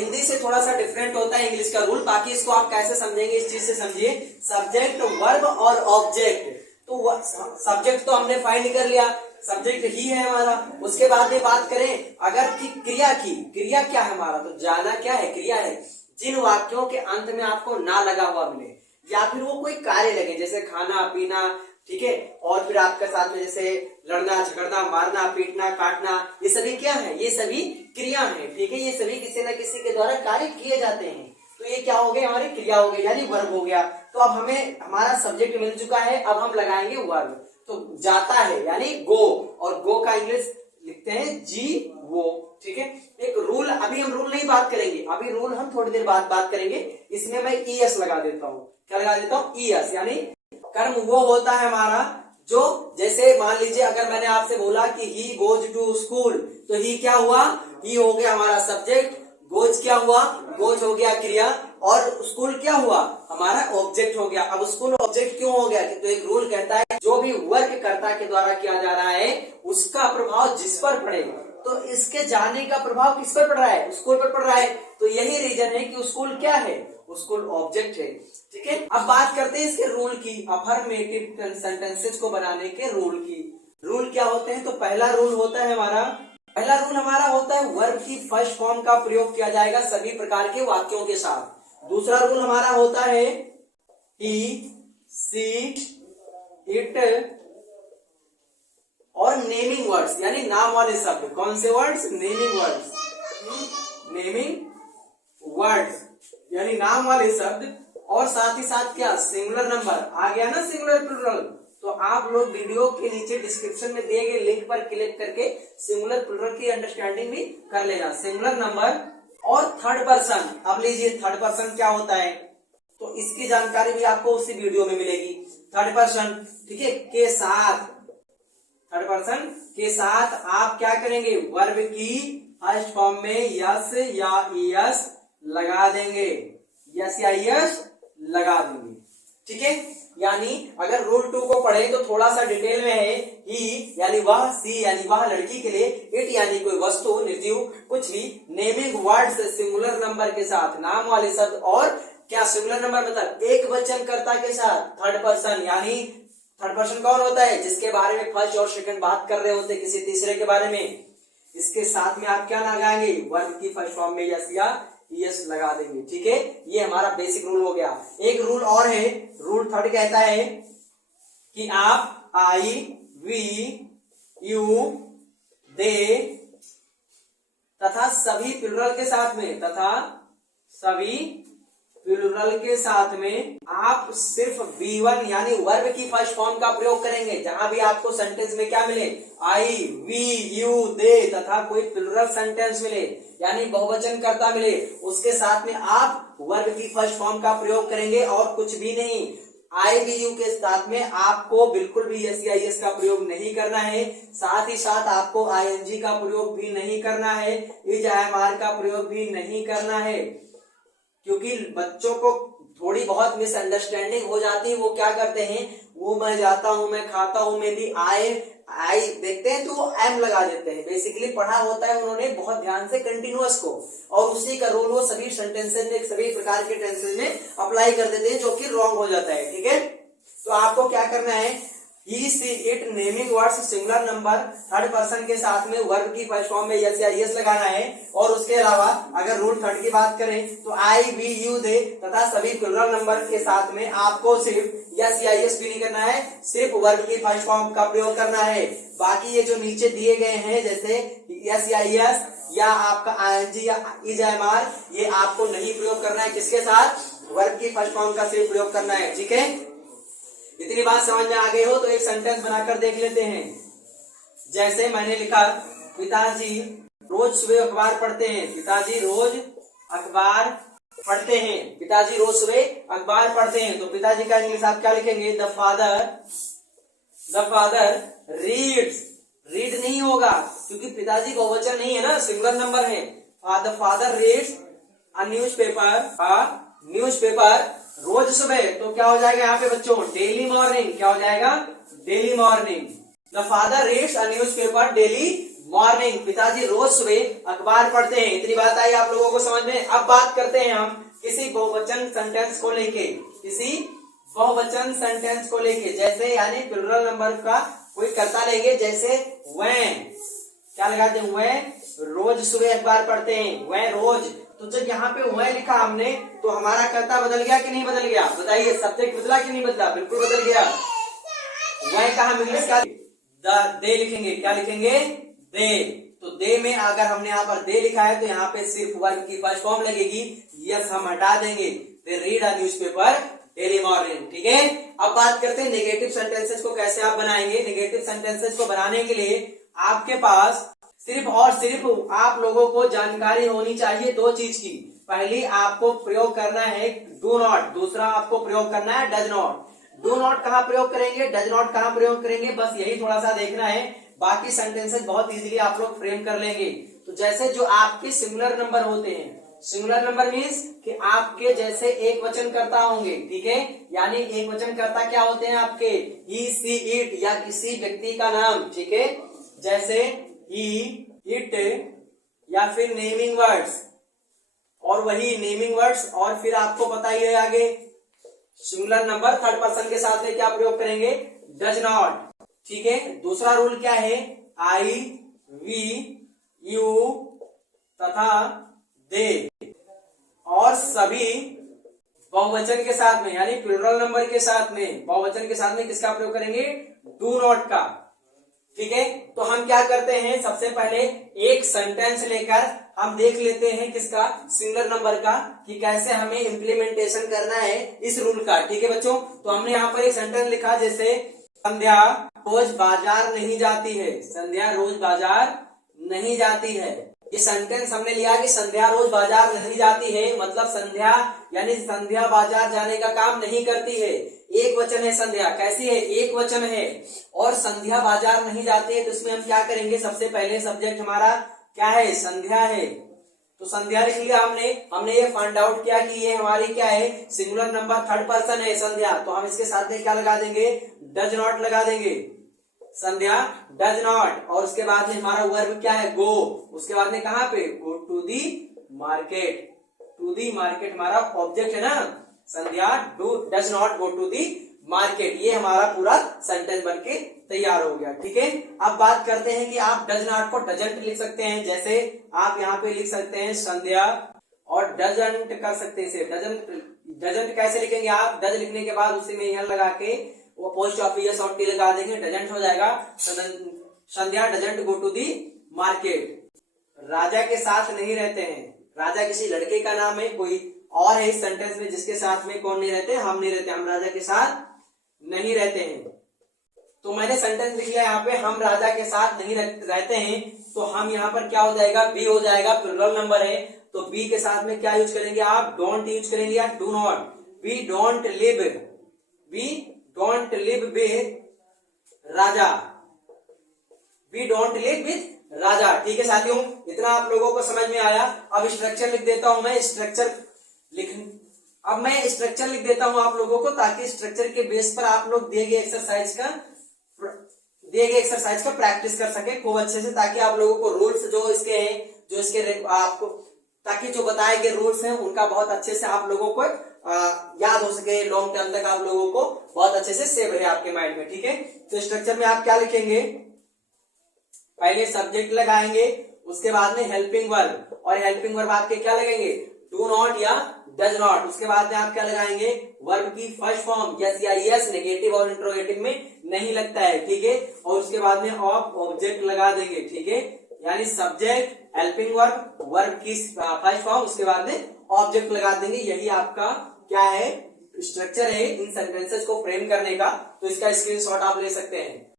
हिंदी से थोड़ा सा डिफरेंट होता है इंग्लिश का रूल। बाकी इसको आप कैसे समझेंगे इस चीज से समझिए। सब्जेक्ट, वर्ब और ऑब्जेक्ट। तो सब्जेक्ट तो हमने फाइंड कर लिया, सब्जेक्ट ही है हमारा। उसके बाद ये बात करें अगर कि क्रिया की, क्रिया क्या है हमारा, तो जाना क्या है, क्रिया है जिन वाक्यों के अंत में आपको ना लगा हुआ मिले या फिर वो कोई कार्य लगे, जैसे खाना पीना, ठीक है, और फिर आपके साथ में जैसे लड़ना झगड़ना, मारना पीटना काटना, ये सभी क्या है, ये सभी क्रिया है, ठीक है। ये सभी किसी न किसी के द्वारा कार्य किए जाते हैं, तो ये क्या हो गए, हमारी क्रिया हो गई, यानी वर्ब हो गया। तो अब हमें हमारा सब्जेक्ट मिल चुका है, अब हम लगाएंगे वर्ब। तो जाता है यानी गो, और गो का इंग्लिश लिखते हैं जी वो, ठीक है। एक रूल, अभी हम रूल नहीं बात करेंगे, अभी रूल हम थोड़ी देर बाद बात करेंगे। इसमें मैं ईएस लगा देता हूँ, क्या लगा देता हूँ, ईएस, यानी कर्म वो होता है हमारा जो, जैसे मान लीजिए अगर मैंने आपसे बोला कि ही गोज टू स्कूल, तो ही क्या हुआ, ही हो गया हमारा सब्जेक्ट, गोज क्या हुआ, गोज हो गया क्रिया, और स्कूल क्या हुआ, हमारा ऑब्जेक्ट हो गया। अब स्कूल ऑब्जेक्ट क्यों हो गया, तो एक रूल कहता है जो भी वर्क कर्ता के द्वारा किया जा रहा है उसका प्रभाव जिस पर पड़े, तो इसके जाने का प्रभाव किस पर पड़ रहा है, स्कूल पर पड़ रहा है। तो यही रीजन है कि स्कूल क्या है, स्कूल ऑब्जेक्ट है, ठीक है। अब बात करते हैं इसके रूल की, अफर्मेटिव सेंटेंसेस को बनाने के रूल की। रूल क्या होते हैं, तो पहला रूल होता है वर्ब की फर्स्ट फॉर्म का प्रयोग किया जाएगा सभी प्रकार के वाक्यों के साथ। दूसरा रूल हमारा होता है ही, सी, इट और नेमिंग वर्ड्स, यानी नाम वाले शब्द। कौन से words, naming words, naming words यानी नाम वाले शब्द। और साथ ही साथ क्या, सिंगुलर नंबर आ गया ना, सिंगुलर प्लूरल। तो आप लोग वीडियो के नीचे डिस्क्रिप्शन में दिए गए लिंक पर क्लिक करके सिंगुलर प्लूरल की अंडरस्टैंडिंग भी कर लेना। सिंगुलर नंबर और थर्ड पर्सन। अब लीजिए थर्ड पर्सन क्या होता है, तो इसकी जानकारी भी आपको उसी वीडियो में मिलेगी। थर्ड पर्सन, ठीक है, के साथ, थर्ड पर्सन के साथ आप क्या करेंगे, वर्ब की फर्स्ट फॉर्म में यस या ईएस लगा देंगे, यस या ईएस लगा देंगे, ठीक है। यानी अगर रूल 2 को पढ़े तो थोड़ा सा डिटेल में है, ही यानी वह, सी यानी वह लड़की के लिए, इट यानी कोई वस्तु निर्जीव कुछ भी, नेमिंग वर्ड्स सिंगुलर नंबर के साथ, नाम वाले शब्द, और क्या सिंगुलर नंबर मतलब एक वचन कर्ता के साथ, थर्ड पर्सन। यानी थर्ड पर्सन कौन होता है, जिसके बारे में फर्स्ट और सेकंड बात कर रहे होते किसी तीसरे के बारे में, इसके साथ में आप क्या लगाएंगे, वर्ब की फर्स्ट फॉर्म में यस या ईएस लगा देंगे, ठीक है। ये हमारा बेसिक रूल हो गया। एक रूल और है, रूल थर्ड कहता है कि आप आई, वी, यू, दे तथा सभी प्लूरल के साथ में, तथा सभी प्लूरल के साथ में आप सिर्फ V1 यानी वर्ब की फर्स्ट फॉर्म का प्रयोग करेंगे। जहां भी आपको सेंटेंस में क्या मिले, आई, वी, यू, दे तथा कोई प्लूरल सेंटेंस मिले यानी बहुवचन कर्ता मिले, उसके साथ में आप वर्ब की फर्स्ट फॉर्म का प्रयोग करेंगे और कुछ भी नहीं। आई, वी, यू के साथ में आपको बिल्कुल भी यस या यस का प्रयोग नहीं करना है। साथ ही साथ आपको आईएनजी का प्रयोग भी नहीं करना है, इज, एम, आर का प्रयोग भी नहीं करना है, क्योंकि बच्चों को थोड़ी बहुत मिसअंडरस्टैंडिंग हो जाती है। वो क्या करते हैं, वो मैं जाता हूं, मैं खाता हूं में भी आई देखते हैं तो वो एम लगा देते हैं। बेसिकली पढ़ा होता है उन्होंने बहुत ध्यान से कंटिन्यूअस को, और उसी का रोल वो सभी सेंटेंसेस में, सभी प्रकार के टेंसेस में अप्लाई कर देते हैं, जो कि रॉन्ग हो जाता है, ठीक है। तो आपको क्या करना है, he, she, it naming words singular number third person के साथ में वर्ब की फर्स्ट फॉर्म में यस या यस लगाना है। और उसके अलावा अगर रूल थर्ड की बात करें तो आई, वी, यू, दे तथा सभी प्लूरल नंबर के साथ में आपको सिर्फ यस या यस भी नहीं करना है, सिर्फ वर्ब की फर्स्ट फॉर्म का प्रयोग करना है। बाकी ये जो नीचे दिए गए हैं जैसे यस या यस या आपका आईएनजी या इज, एम, आर, ये आपको नहीं प्रयोग करना है। किसके साथ, वर्ब की फर्स्ट फॉर्म का सिर्फ प्रयोग करना है, ठीक है। इतनी बात समझ में आ गई हो तो एक सेंटेंस बनाकर देख लेते हैं। जैसे मैंने लिखा, पिताजी रोज सुबह अखबार पढ़ते हैं, पिताजी रोज अखबार पढ़ते हैं, पिताजी रोज सुबह अखबार पढ़ते हैं। तो पिताजी का इंग्लिश आप क्या लिखेंगे, द फादर रीड्स, रीड नहीं होगा क्योंकि पिताजी बहुवचन नहीं है ना, सिंगुलर नंबर है। The father reads a newspaper रोज सुबह, तो क्या हो जाएगा यहाँ पे बच्चों, डेली मॉर्निंग, क्या हो जाएगा, daily morning. The father reads a newspaper daily morning, पिताजी रोज सुबह अखबार पढ़ते हैं। इतनी बात आई आप लोगों को समझ में। अब बात करते हैं हम किसी बहुवचन सेंटेंस को लेके, किसी बहुवचन सेंटेंस को लेके, जैसे यानी प्लूरल नंबर का कोई कर्ता लेंगे, जैसे वह, क्या लगाते हैं, वह रोज सुबह अखबार पढ़ते हैं, वह रोज। तो जब यहाँ पे वह लिखा हमने तो हमारा कर्ता बदल गया कि नहीं बदल गया, बताइए। सब्जेक्ट बदला कि नहीं बदला, बिल्कुल बदल गया। वह कहा इंग्लिश का दे लिखेंगे, क्या लिखेंगे, दे। तो दे में अगर हमने यहाँ पर दे लिखा है तो यहाँ पे सिर्फ वर्ब की फर्स्ट फॉर्म लगेगी, यस हम हटा देंगे, they read a newspaper daily morning, ठीक है। अब बात करते हैं नेगेटिव सेंटेंसेस को कैसे आप बनाएंगे। नेगेटिव सेंटेंसेस को बनाने के लिए आपके पास सिर्फ और सिर्फ आप लोगों को जानकारी होनी चाहिए दो चीज की। पहली आपको प्रयोग करना है डू नॉट, दूसरा आपको प्रयोग करना है डज नॉट। डू नॉट कहाँ प्रयोग करेंगे, डज नॉट कहाँ प्रयोग करेंगे, बस यही थोड़ा सा देखना है। बाकी सेंटेंसेस बहुत इजीली आप लोग फ्रेम कर लेंगे। तो जैसे जो आपके सिंगुलर नंबर होते हैं, सिंगुलर नंबर मीन्स कि आपके जैसे एक वचन कर्ता होंगे, ठीक है। यानी एक वचन कर्ता क्या होते हैं आपके, ही सी इट या किसी व्यक्ति का नाम, ठीक है। जैसे ही इट या फिर नेमिंग वर्ड्स, और वही नेमिंग वर्ड्स, और फिर आपको पता ही है आगे सिंगुलर नंबर थर्ड पर्सन के साथ में क्या प्रयोग करेंगे, डज नॉट, ठीक है। दूसरा रूल क्या है, आई, वी, यू तथा दे, और सभी बहुवचन के साथ में यानी प्लूरल नंबर के साथ में, बहुवचन के साथ में किसका प्रयोग करेंगे, डू नॉट का, ठीक है। तो हम क्या करते हैं, सबसे पहले एक सेंटेंस लेकर हम देख लेते हैं किसका, सिंगुलर नंबर का, कि कैसे हमें इम्प्लीमेंटेशन करना है इस रूल का, ठीक है बच्चों। तो हमने यहाँ पर एक सेंटेंस लिखा, जैसे संध्या रोज बाजार नहीं जाती है, संध्या रोज बाजार नहीं जाती है। ये सेंटेंस हमने लिया कि संध्या रोज बाजार नहीं जाती है, मतलब संध्या यानी संध्या बाजार जाने का काम नहीं करती है। एक वचन है संध्या, कैसी है, एक वचन है, और संध्या बाजार नहीं जाती है। तो इसमें हम क्या करेंगे, सबसे पहले सब्जेक्ट हमारा क्या है, संध्या है। तो संध्या लिख लिया हमने ये फाइंड आउट किया कि ये हमारी क्या है, सिंगुलर नंबर थर्ड पर्सन है संध्या। तो हम इसके साथ में क्या लगा देंगे, डज नॉट लगा देंगे, संध्या डज नॉट। और उसके बाद में हमारा वर्ब क्या है, गो। उसके बाद में कहां पे, go to the market, to the market हमारा ऑब्जेक्ट है ना, Sandhya does not go to the market. ये हमारा पूरा सेंटेंस बनके तैयार हो गया, ठीक है। अब बात करते हैं कि आप डज नॉट को डजंट लिख सकते हैं। जैसे आप यहाँ पे लिख सकते हैं संध्या और डजंट कर सकते हैं। डजंट कैसे लिखेंगे आप, डज लिखने के बाद उसी में यह लगा के वो पोस्ट ऑफिस और टी लगा देंगे, डजंट हो जाएगा। Sandhya doesn't go to the market. Raja के साथ नहीं रहते हैं, राजा किसी लड़के का नाम है, कोई और है इस सेंटेंस में जिसके साथ में कौन नहीं रहते, हम नहीं रहते, हम राजा के साथ नहीं रहते हैं। तो मैंने सेंटेंस लिख लिया यहाँ पे, हम राजा के साथ नहीं रहते हैं। तो हम यहाँ पर क्या हो जाएगा, बी हो जाएगा, प्लूरल नंबर है। तो बी के साथ में क्या यूज करेंगे आप, डोंट यूज करेंगे या do not. We don't live with Raja, we don't live with Raja, ठीक है साथियों। इतना आप लोगों को समझ में आया। अब स्ट्रक्चर लिख देता हूं मैं, अब मैं स्ट्रक्चर लिख देता हूं आप लोगों को, ताकि स्ट्रक्चर के बेस पर आप लोग दिए गए एक्सरसाइज का प्रैक्टिस कर सके खूब अच्छे से, ताकि आप लोगों को रूल्स जो इसके आपको, ताकि जो बताए गए रूल्स हैं उनका बहुत अच्छे से आप लोगों को याद हो सके, लॉन्ग टर्म तक आप लोगों को बहुत अच्छे से सेव रहे आपके माइंड में, ठीक है। तो स्ट्रक्चर में आप क्या लिखेंगे, पहले सब्जेक्ट लगाएंगे, उसके बाद में हेल्पिंग वर्ब, और हेल्पिंग वर्ब आपके क्या लगेंगे, डू नॉट या डज नॉट। उसके बाद में आप क्या लगाएंगे, वर्ब की फर्स्ट फॉर्म यस या यस, नेगेटिव और इंट्रोगेटिव में नहीं लगता है, ठीक है। और उसके बाद में ऑफ ऑब्जेक्ट लगा देंगे, ठीक है। यानी सब्जेक्ट, हेल्पिंग वर्ब, वर्ब की फर्स्ट फॉर्म, उसके बाद में ऑब्जेक्ट लगा देंगे। यही आपका क्या है, स्ट्रक्चर है इन सेंटेंसेस को फ्रेम करने का। तो इसका स्क्रीनशॉट आप ले सकते हैं।